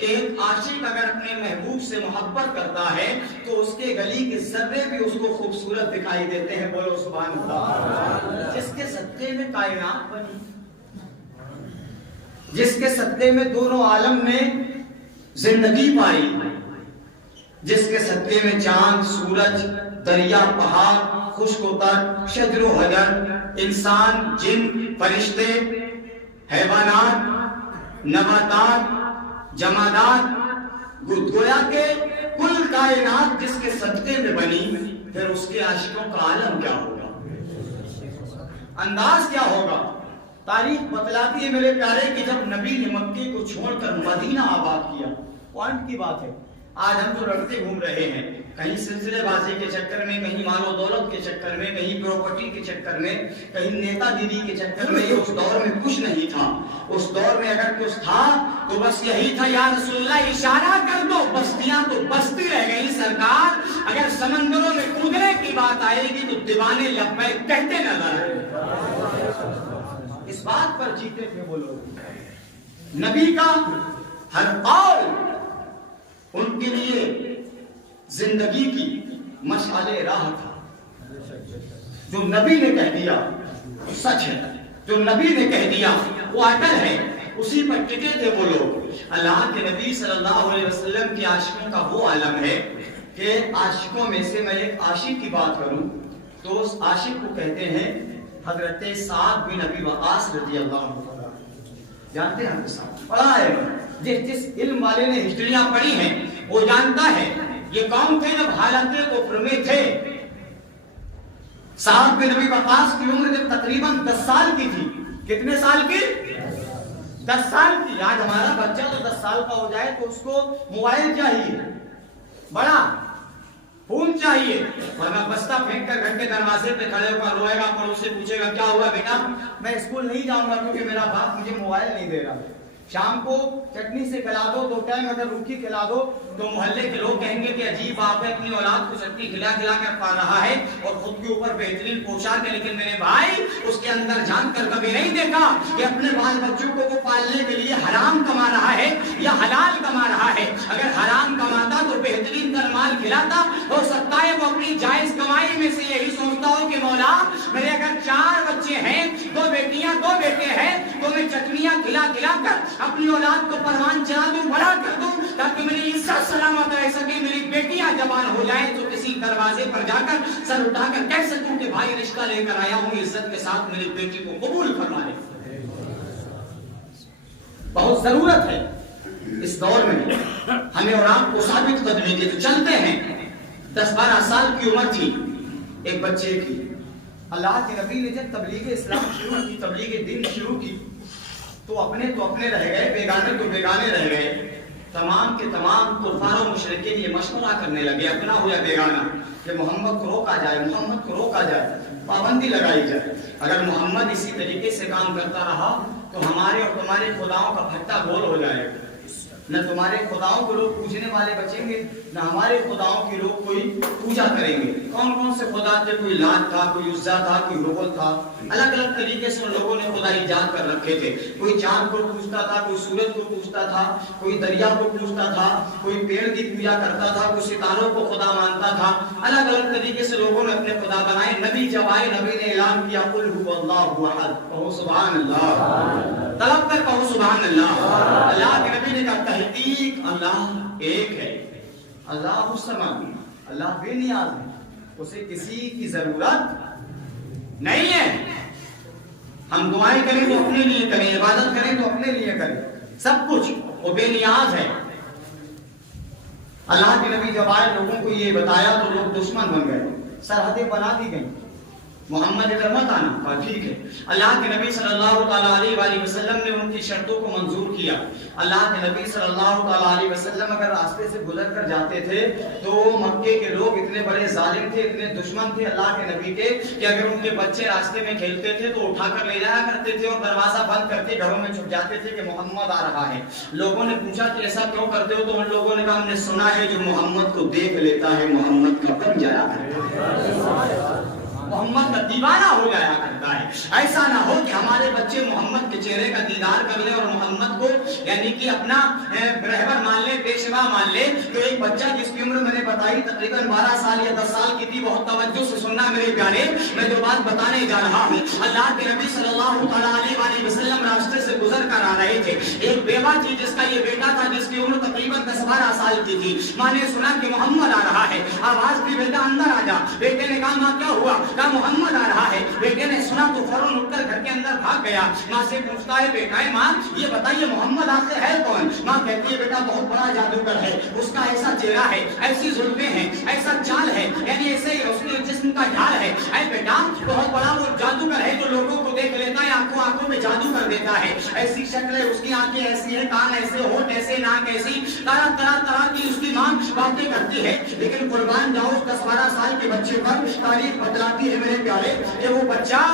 کہ ایک عاشق اگر اپنے محبوب سے محبت کرتا ہے تو اس کے گلی کے ذرے بھی اس کو خوبصورت دکھائی دیتے ہیں. بولو سبحان اللہ. جس کے صدقے میں کائنات بنی, جس کے صدقے میں دونوں عالم نے زندگی پائی, جس کے صدقے میں چاند, سورج, دریا, پہاڑ, خشک و تر, شجر و حجر, انسان, جن, فرشتے, حیوانات, نباتات, جمادات, گویا کہ کل کائنات جس کے صدقے میں بنی, پھر اس کے عاشقوں کا عالم کیا ہوگا, انداز کیا ہوگا. تاریخ بتلاتی ہے میرے پیارے کہ جب نبی نے مکے کو چھوڑ کر مدینہ آباد کیا, پوائنٹ کی بات ہے. آج ہم تو لڑتے گھوم رہے ہیں, کہیں سلسلے بازی کے چکر میں, کہیں مال و دولت کے چکر میں, کہیں پراپرٹی کے چکر میں, کہیں نیتا دیدی کے چکر میں. اس دور میں کچھ نہیں تھا. اس دور میں اگر کچھ تھا تو بس یہی تھا, یا رسول اللہ اشارہ کر دو, بستیاں تو بستی رہ گئی سرکار. اگر سمندروں میں کودنے کی بات آئے گی تو دیوانے لبیک کہتے نظر آئے. اس بات پر جیتے تھے وہ لوگ. نبی کا ہر قول ان کے لیے زندگی کی مشعل راہ تھا. جو نبی نے کہہ دیا وہ سچ ہے, جو نبی نے کہہ دیا وہ اٹل ہے, اسی پر ٹکے تھے وہ لوگ. اللہ کے نبی صلی اللہ علیہ وسلم کے عاشقوں کا وہ عالم ہے کہ عاشقوں میں سے میں ایک عاشق کی بات کروں تو اس عاشق کو کہتے ہیں حضرت سعد بن ابی وقاص رضی اللہ عنہ. جانتے ہیں ہم پڑھا ہے, جس علم والے نے ہسٹریاں پڑھی ہیں وہ جانتا ہے یہ کون تھے جب حالت کفر میں تھے. سعد بن ابی وقاص کی عمر جب تقریباً 10 سال کی تھی. کتنے سال کی؟ 10 سال کی. آج ہمارا بچہ تو 10 سال کا ہو جائے تو اس کو موبائل چاہیے, بڑا فون چاہیے, ورنہ بستہ پھینک کر گھر کے دروازے پہ کھڑے ہو کر روئے گا, پر اس سے پوچھے گا کیا ہوا بیٹا, میں اسکول نہیں جاؤں گا کیونکہ میرا باپ مجھے موبائل نہیں دے رہا. شام کو چٹنی سے کھلا دو, 2 ٹائم اگر روکھی کھلا دو تو محلے کے لوگ کہیں گے کہ عجیب باپ ہے, اپنی اولاد کو چٹنی کھلا کھلا کر پا رہا ہے اور خود کے اوپر بہترین پوشاک ہے, لیکن میرے بھائی اس کے اندر جان کر کبھی نہیں دیکھا کہ اپنے بال بچوں کو وہ پالنے کے لیے حرام کما رہا ہے یا حلال کما رہا ہے. اگر حرام کماتا تو بہترین تر مال کھلاتا. ہو سکتا ہے وہ اپنی جائز کمائی میں سے یہی سوچتا ہو کہ مولا میرے اگر 4 بچے ہیں, 2 بیٹیاں 2 بیٹے ہیں, تو میں چٹنیاں کھلا کھلا کر اپنی اولاد کو پروان چلا دوں, بڑا کر دوں, تاکہ میری عزت سلامت رہ سکے. میری بیٹیاں جوان ہو جائیں تو کسی دروازے پر جا کر سر اٹھا کر کہہ سکوں کہ بھائی رشتہ لے کر آیا ہوں, عزت کے ساتھ میری بیٹی کو قبول فرما لے. بہت ضرورت ہے اس دور میں ہمیں اور آپ کو ثابت قدمی کی. تو چلتے ہیں. 10-12 سال کی عمر تھی ایک بچے کی. اللہ کے نبی نے جب تبلیغ اسلام شروع کی, تبلیغ دین شروع کی, تو اپنے رہ گئے, بیگانے تو بیگانے رہ گئے. تمام کے تمام کفار و مشرکین یہ مشورہ کرنے لگے, اپنا ہو یا بیگانہ, کہ محمد کو روکا جائے, محمد کو روکا جائے, پابندی لگائی جائے. اگر محمد اسی طریقے سے کام کرتا رہا تو ہمارے اور تمہارے خداؤں کا پھٹا گول ہو جائے گا. نہ تمہارے خداؤں کو لوگ پوجنے والے بچیں گے, نہ ہمارے خداؤں کی لوگ کوئی پوجا کریں گے. کون کون سے خدا تھے؟ کوئی لات تھا, کوئی عزا تھا, کوئی ہبل تھا. الگ الگ طریقے سے ان لوگوں نے خدا ایجاد کر رکھے تھے. کوئی چاند کو پوجتا تھا, کوئی سورج کو پوجتا تھا, کوئی دریا کو پوجتا تھا, کوئی پیڑ کی پوجا کرتا تھا, کوئی ستاروں کو خدا مانتا تھا. الگ الگ طریقے سے لوگوں نے اپنے خدا بنائے. نبی جب آئے, نبی نے اعلان کیا قل هو اللہ احد. کہو سبحان اللہ, طلب کر کہو سبحان اللہ. اللہ کے نبی نے کہا تحقیق اللہ ایک ہے. اللہ الصمد, اللہ بے نیاز ہے, اسے کسی کی ضرورت نہیں ہے. ہم دعائیں کریں تو اپنے لیے کریں, عبادت کریں تو اپنے لیے کریں, سب کچھ وہ بے نیاز ہے. اللہ کے نبی جب آئے, لوگوں کو یہ بتایا تو لوگ دشمن بن گئے, سرحدیں بنا دی گئیں. محمد ادھر مت آنا, کہا ٹھیک ہے. اللہ کے نبی صلی اللہ تعالیٰ علیہ وسلم نے ان کی شرطوں کو منظور کیا. اللہ کے نبی صلی اللہ تعالیٰ علیہ وسلم اگر راستے سے گزر کر جاتے تھے تو مکے کے لوگ اتنے بڑے ظالم تھے, اتنے دشمن تھے اللہ کے نبی کے, کہ اگر ان کے بچے راستے میں کھیلتے تھے تو اٹھا کر لے جایا کرتے تھے اور دروازہ بند کر کے گھروں میں چھپ جاتے تھے کہ محمد آ رہا ہے. لوگوں نے پوچھا کہ ایسا کیوں کرتے ہو؟ تو ان لوگوں نے کہا ہم نے سنا ہے جو محمد کو دیکھ لیتا ہے محمد کا بن جایا ہے, محمد کا دیوانہ ہو جایا کرتا ہے. ایسا نہ ہو کہ ہمارے بچے محمد کے چہرے کا دیدار کر لیں اور محمد کو یعنی کہ اپنا رہبر مان شفا مان لے تو ایک بچہ جس کی عمر میں نے بتائی تقریباً 12 سال یا 10 سال کی تھی، بہت توجہ سے سننا میرے پیارے، میں جو بات بتانے جا رہا ہوں، اللہ کے نبی صلی اللہ علیہ وسلم راستے سے گزر کر آ رہے تھے، ایک بیوہ تھی جس کا یہ بیٹا تھا جس کی عمر تقریباً 10-12 سال کی تھی، ماں نے سنا کہ محمد آ رہا ہے، آواز دی بیٹا اندر آ جا، بیٹے نے کہا ماں کیا ہوا؟ کہا محمد آ رہا ہے، بیٹے نے سنا تو فوراً اٹھ کر گھر کے اندر بھاگ گیا، ماں سے پوچھتا ہے بیٹا ہے ماں یہ بتائیے محمد آخر ہے کون؟ ماں کہتی ہے بیٹا بہت بڑا جادوگر ہے، اس کا ایسا چہرہ ہے، ایسی زلفیں ہیں، ایسا چال ہے، یعنی ایسے ہی اس کے جسم کا ڈھال ہے، اے بیٹا بہت بڑا وہ جادوگر ہے جو لوگوں کو دیکھ لیتا ہے، آنکھوں میں جادو کر دیتا ہے، ایسی شکل ہے اس کی، آنکھیں ایسی ہیں، کان ایسے، ہونٹ ایسے، ناک ایسی، طرح کی اس کی ماں باتیں کرتی ہے، لیکن قربان جاؤ 10-12 سال کے بچے پر تاریخ بتلاتی ہے میرے پیارے کہ وہ بچہ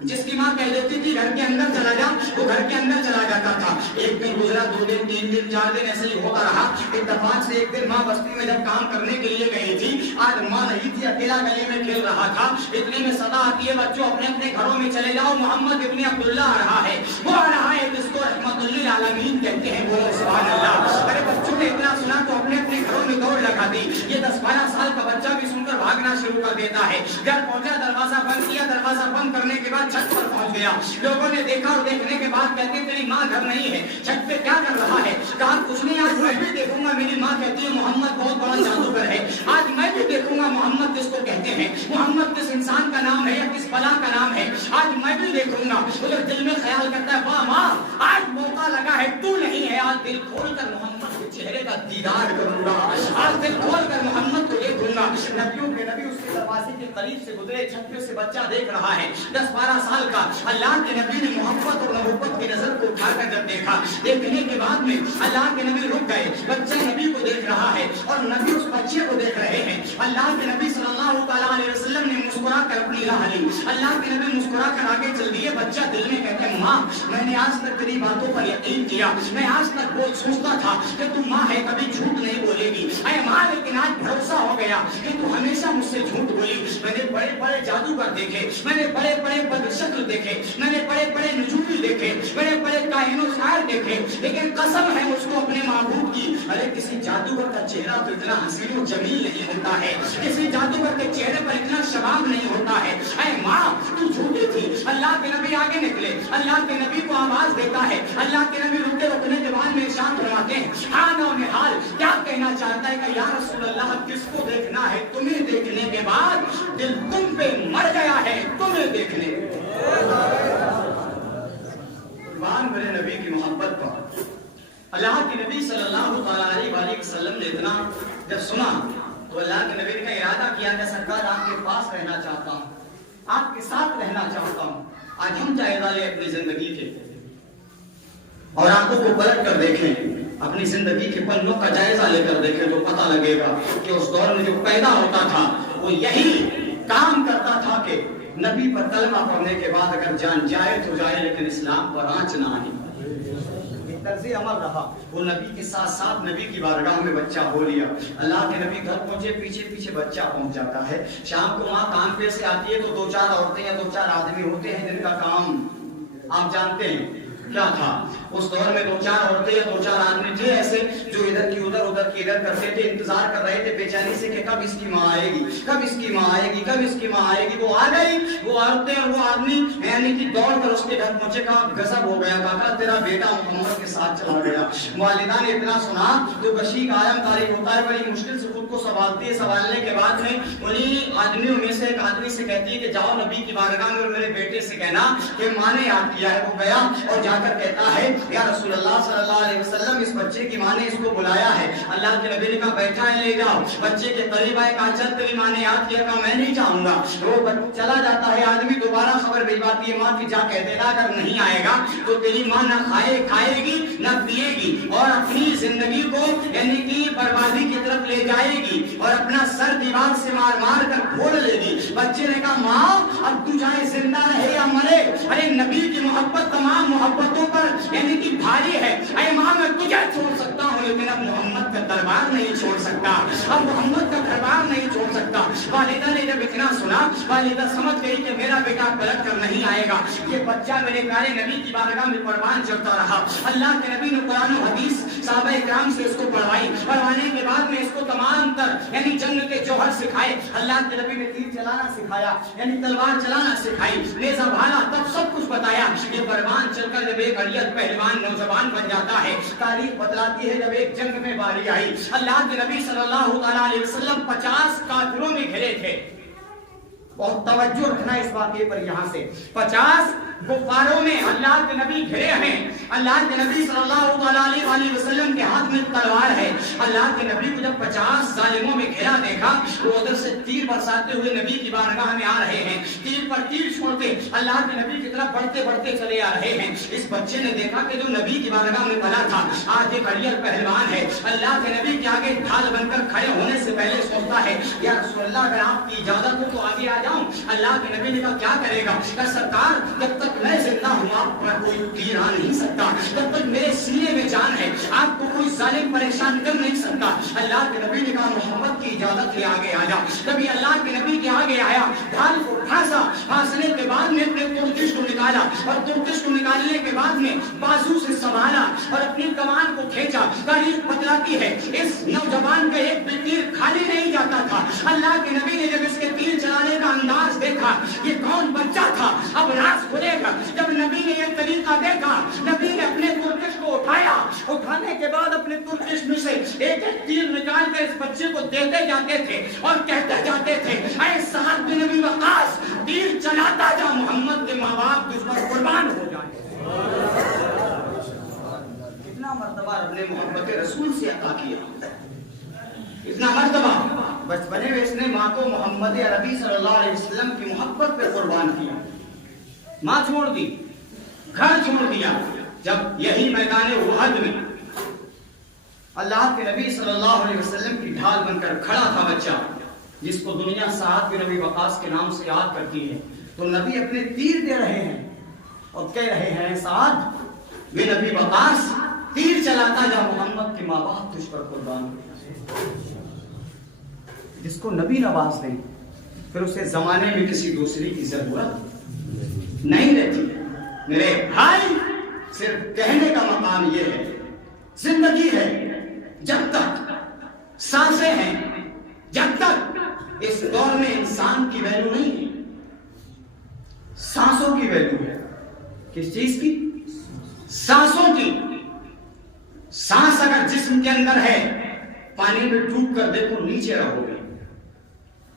جس کی ماں کہہ دیتی تھی گھر کے اندر چلا جا، وہ گھر کے اندر چلا جاتا تھا، ایک دن گزرا، 2 دن، 3 دن، 4 دن ایسے ہی ہوتا رہا، اتفاق سے ایک دن ماں بستی میں جب کام کرنے کے لیے گئی تھی، آج ماں نہیں تھی، اکیلا گلی میں کھیل رہا تھا، اتنے میں صدا آتی ہے بچوں اپنے اپنے گھروں میں چلے جاؤ، محمد ابن عبداللہ آ رہا ہے، وہ آ رہا ہے جس کو رحمت للعالمین کہتے ہیں، بولو سبحان اللہ۔ ارے بچوں نے اتنا سنا تو اپنے اپنے گھروں میں دوڑ لگا دی، یہ 10-12 سال کا بچہ بھی سن کر بھاگنا شروع کر دیتا ہے، جب پہنچا دروازہ بند کیا، دروازہ بند کرنے کے بعد چھت پر پہنچ گیا، لوگوں نے دیکھا اور دیکھنے کے بعد کہتے تیری ماں گھر نہیں ہے، چھت پہ کیا کر رہا ہے؟ کہا کچھ نہیں، آج میں بھی دیکھوں گا، میری ماں کہتی ہے محمد بہت بڑا جادوگر ہے، آج میں بھی دیکھوں گا محمد جس کو کہتے ہیں، محمد کس انسان کا نام ہے یا کس بلا کا نام ہے، آج میں بھی دیکھوں گا۔ ادھر دل میں خیال کرتا ہے واہ ماں آج موقع لگا ہے، تو نہیں ہے، آج دل کھول کر محمد کے چہرے کا دیدار کروں گا، آج دل کھول کر محمد کو دیکھوں گا۔ نبیوں کے نبی اس کے دروازے کے قریب سے گزرے، چھت پہ سے بچہ دیکھ رہا ہے 10-12 سال کا، اللہ کے نبی نے محبت اور نبوت کی نظر کو اٹھا کر جب دیکھا، دیکھنے کے بعد میں اللہ کے نبی رک گئے، بچہ نبی کو دیکھ رہا ہے اور نبی اس بچے کو دیکھ رہے ہیں، اللہ کے نبی صلی اللہ علیہ وسلم نے مسکرا کر اپنی راہ لی، اللہ کے نبی مسکرا کر آگے چل دیے، بچہ دل میں کہتے ہیں ماں میں نے آج تک تیری باتوں پر یقین کیا، میں آج تک وہ سوچتا تھا کہ تو ماں ہے کبھی جھوٹ نہیں بولے گی، اے ماں لیکن آج بھروسہ ہو گیا کہ تو ہمیشہ مجھ سے جھوٹ بولی، میں نے بڑے بڑے جادوگر دیکھے، میں نے بڑے بڑے بدشکل دیکھے، میں نے بڑے بڑے نجومی دیکھے، بڑے بڑے کاہن و شاعر دیکھے، لیکن قسم ہے مجھ کو اپنے معبود کی، ارے کسی جادوگر کا چہرہ تو اتنا حسین و جمیل نہیں ہوتا ہے، کسی جادوگر کے چہرے پر اتنا شباب نہیں ہوتا ہے، اے ماں تو جھوٹی تھی۔ اللہ کے نبی آگے نکلے، اللہ کے نبی کو آواز دیتا ہے، اللہ کے نبی رکنے کے بعد میں ارشاد فرماتے ہیں حال و نحال کیا کہنا چاہتا ہے کہ یا رسول اللہ کس کو دیکھنا ہے؟ تمہیں دیکھنے کے بعد دل تم پہ مر گیا ہے، تمہیں دیکھنے قربان میرے نبی کی محبت پر۔ اللہ کے نبی صلی اللہ علیہ وسلم نے اتنا جب سنا تو اللہ کے نبی کا ارادہ کیا کہ سرکار آپ کے پاس رہنا چاہتا ہوں، آپ کے ساتھ رہنا چاہتا ہوں۔ آج ہم جائزہ لیں اپنی زندگی کے اور آنکھوں کو پلٹ کر دیکھیں، اپنی زندگی کے پنوں کا جائزہ لے کر دیکھیں تو پتہ لگے گا کہ اس دور میں جو پیدا ہوتا تھا وہ یہی کام کرتا تھا کہ نبی پر کلمہ پڑھنے کے بعد اگر جان جائے تو جائے لیکن اسلام پر آنچ نہ آئے۔ ایک طرز عمل رہا، وہ نبی کے ساتھ ساتھ نبی کی بارگاہ میں بچہ ہو لیا، اللہ کے نبی گھر پہنچے، پیچھے پیچھے بچہ پہنچ جاتا ہے، شام کو ماں کام پہ سے آتی ہے تو 2-4 عورتیں یا 2-4 آدمی ہوتے ہیں جن کا کام آپ جانتے ہیں کیا تھا۔ اس دور میں 2-4 عورتیں یا 2-4 آدمی تھے ایسے جو ادھر کی ادھر کی ادھر کرتے تھے، انتظار کر رہے تھے بے چینی سے کہ کب اس کی ماں آئے گی، کب اس کی ماں آئے گی، کب اس کی ماں آئے گی۔ وہ آ گئی، وہ عورتیں اور وہ آدمی یعنی کہ دوڑ کر اس کے گھر پہنچے، کہا غضب ہو گیا، کہا تیرا بیٹا محمد کے ساتھ چلا گیا۔ والدہ نے اتنا سنا تو بشیق عالم طارق ہوتا ہے، بڑی مشکل سے خود کو سنبھالتی ہے، سنبھالنے کے بعد میں انہیں آدمیوں میں سے ایک آدمی سے کہتی ہے کہ جاؤ نبی کی بارگاہ میں اور میرے بیٹے سے کہنا کہ ماں نے یاد کیا ہے۔ وہ گیا اور جا کر کہتا ہے یا رسول اللہ صلی اللہ علیہ وسلم اس بچے کی ماں نے اس کو بلایا ہے۔ اللہ کے نبی نے کہا بیٹھا ہے لے جاؤ، بچے کے قریب آئے، کہا چل تیری ماں نے یاد کیا، کہا میں نہیں چاہوں گا۔ وہ چلا جاتا ہے، آدمی دوبارہ خبر بھیجواتی ہے ماں کی جا کہہ دینا اگر نہیں آئے گا تو تیری ماں نہ کھائے گی نہ پیے گی اور اپنی زندگی کو یعنی کہ بربادی کی طرف لے جائے گی اور اپنا سر دیوار سے مار مار کر پھوڑ لے گی۔ بچے نے کہا ماں اب تو چاہے زندہ رہے یا مرے، ارے نبی کی محبت تمام محبتوں پر یعنی کہ بھاری ہے، اے ماں میں تجھے چھوڑ سکتا ہوں لیکن اب محمد کا دربار نہیں چھوڑ سکتا، اب محمد کا دربار نہیں چھوڑ سکتا۔ والدہ نے جب اتنا سنا، والدہ سمجھ گئی کہ میرا بیٹا پلٹ کر نہیں آئے گا، یہ بچہ میرے پیارے نبی کی بارگاہ میں قربان چڑھتا رہا۔ اللہ کے نبی نے قرآن و حدیث صحابہ کرام سے اس کو پڑھوائی، پڑھوانے کے بعد میں اس کو تمام تر یعنی جنگ کے جوہر سکھائے، اللہ کے نبی نے تیر چلانا سکھایا، یعنی تلوار چلانا سکھائی، نیزہ بھالا، تب سب کچھ بتایا۔ یہ پروان چل کر جب ایک اڑیت پہلوان نوجوان بن جاتا ہے، تاریخ بتلاتی ہے جب ایک جنگ میں باری آئی، اللہ کے نبی صلی اللہ علیہ وسلم 50 کافروں میں گھرے تھے۔ بہت توجہ رکھنا اس واقعے پر، یہاں سے 50 کفاروں میں اللہ کے نبی گھرے ہیں، اللہ کے نبی صلی اللہ علیہ وسلم کے ہاتھ میں تلوار ہے۔ اللہ کے نبی کو جب 50 ظالموں میں گھرا دیکھا تو ادھر سے تیر برساتے ہوئے نبی کی بارگاہ میں آ رہے ہیں، تیر پر تیر چھوڑتے اللہ کے نبی کی طرف بڑھتے بڑھتے چلے آ رہے ہیں۔ اس بچے نے دیکھا کہ جو نبی کی بارگاہ میں پڑا تھا آج ایک اڑیل پہلوان ہے، اللہ کے نبی کے آگے ڈھال بن کر کھڑے ہونے سے پہلے سوچتا ہے یا رسول اللہ اگر آپ کی اجازت ہو تو آگے آ جاؤں۔ اللہ کے نبی نے کہا کیا کرے گا؟ کہ سرکار جب تک میں زندہ ہوں آپ پر کوئی تیر آ نہیں سکتا، جب تک میرے سینے میں جان ہے آپ کو کوئی ظالم پریشان کر نہیں سکتا۔ اللہ کے نبی نے کہا محمد کی اجازت لے آگے آ جا۔ کبھی اللہ کے نبی کے آگے آیا، ڈھال کو پھانسا، پھانسنے کے بعد میں اپنے ترکش کو نکالا اور ترکش کو نکالنے کے بعد میں بازو سے سنبھالا اور اپنی کمان کو کھینچا۔ تاریخ بتلاتی ہے اس نوجوان کا ایک بھی تیر خالی نہیں جاتا تھا۔ اللہ کے نبی نے جب اس کے تیر چلانے کا انداز دیکھا یہ کون بچہ تھا، اب راز کھلے گا۔ جب نبی نے یہ طریقہ دیکھا، نبی نے اپنے ترکش کو اٹھایا، اٹھانے کے بعد اپنے ترکش میں سے ایک ایک تیر نکال کر اس بچے کو دیتے جاتے تھے اور کہتے جاتے تھے اے سعد بن ابی وقاص تیر چلاتا جا، محمد کے ماں باپ تجھ پر قربان ہو جائیں۔ کتنا مرتبہ رب نے محبت رسول سے عطا کیا، اتنا مرتبہ بچپنے میں اس نے ماں کو محمد عربی صلی اللہ علیہ وسلم کی محبت پہ قربان کیا، ماں چھوڑ دی، گھر چھوڑ دیا۔ جب یہی میدان احد میں اللہ کے نبی صلی اللہ علیہ وسلم کی ڈھال بن کر کھڑا تھا بچہ جس کو دنیا سعد بن ابی وقاص کے نام سے یاد کرتی ہے، تو نبی اپنے تیر دے رہے ہیں اور کہہ رہے ہیں سعد بن ابی وقاص تیر چلاتا جا، محمد کے ماں باپ تجھ پر قربان ہو۔ جس کو نبی نواز دیں پھر اسے زمانے میں کسی دوسری کی ضرورت نہیں رہتی۔ میرے بھائی صرف کہنے کا مقام یہ ہے، زندگی ہے، جب تک سانسیں ہیں، جب تک اس دور میں انسان کی ویلیو نہیں ہے، سانسوں کی ویلیو ہے۔ کس چیز کی؟ سانسوں کی۔ سانس اگر جسم کے اندر ہے پانی میں ڈوب کر دیکھو نیچے رہو گے،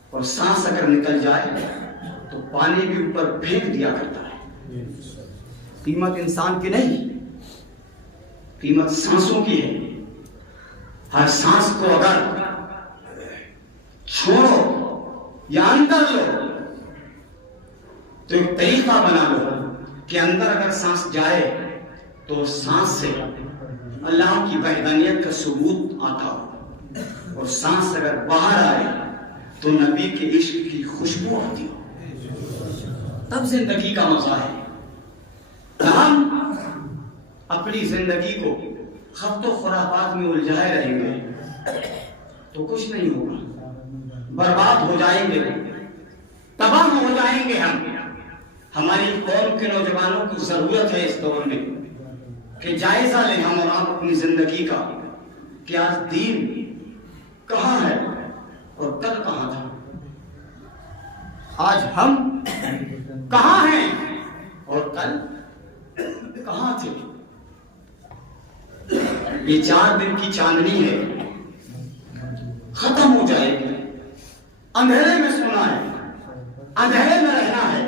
اور سانس اگر نکل جائے تو پانی بھی اوپر پھینک دیا کرتا ہے۔ قیمت انسان کی نہیں، قیمت سانسوں کی ہے۔ ہر سانس کو اگر چھوڑو یا اندر لو تو ایک طریقہ بنا لو کہ اندر اگر سانس جائے تو سانس سے اللہ کی وحدانیت کا ثبوت آتا ہو، اور سانس اگر باہر آئے تو نبی کے عشق کی خوشبو آتی ہو، تب زندگی کا مزہ ہے۔ ہم اپنی زندگی کو خبط و خرافات میں الجھائے رہیں گے تو کچھ نہیں ہوگا، برباد ہو جائیں گے، تباہ ہو جائیں گے ہم۔ ہماری قوم کے نوجوانوں کو ضرورت ہے اس دور میں کہ جائزہ لیں ہم اور آپ اپنی زندگی کا کہ آج دین کہاں ہے اور کل کہاں تھا، آج ہم کہاں ہیں اور کل کہاں تھے۔ یہ 4 دن کی چاندنی ہے، ختم ہو جائے گی۔ اندھیرے میں سونا ہے، اندھیرے میں رہنا ہے،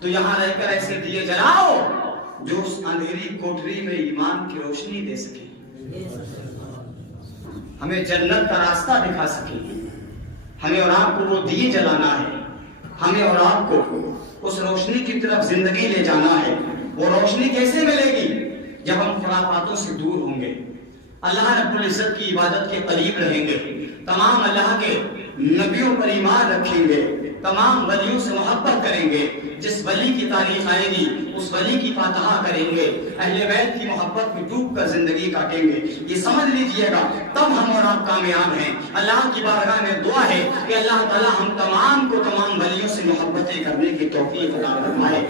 تو یہاں رہ کر ایسے دیے جلاؤ جو اس اندھیری کوٹری میں ایمان کی روشنی دے سکے، ہمیں جنت کا راستہ دکھا سکے۔ ہمیں اور آپ کو وہ دیے جلانا ہے، ہمیں اور آپ کو اس روشنی کی طرف زندگی لے جانا ہے۔ وہ روشنی کیسے ملے گی؟ جب ہم خرافاتوں سے دور ہوں گے، اللہ رب العزت کی عبادت کے قریب رہیں گے، تمام اللہ کے نبیوں پر ایمان رکھیں گے، تمام ولیوں سے محبت کریں گے، جس ولی کی تاریخ آئے گی اس ولی کی فاتحہ کریں گے، اہل بیت کی محبت میں ڈوب کر زندگی کاٹیں گے۔ یہ سمجھ لیجئے گا تب ہم اور آپ کامیاب ہیں۔ اللہ کی بارگاہ میں دعا ہے کہ اللہ تعالی ہم تمام کو تمام ولیوں سے محبتیں کرنے کی توفیق عطا فرمائے۔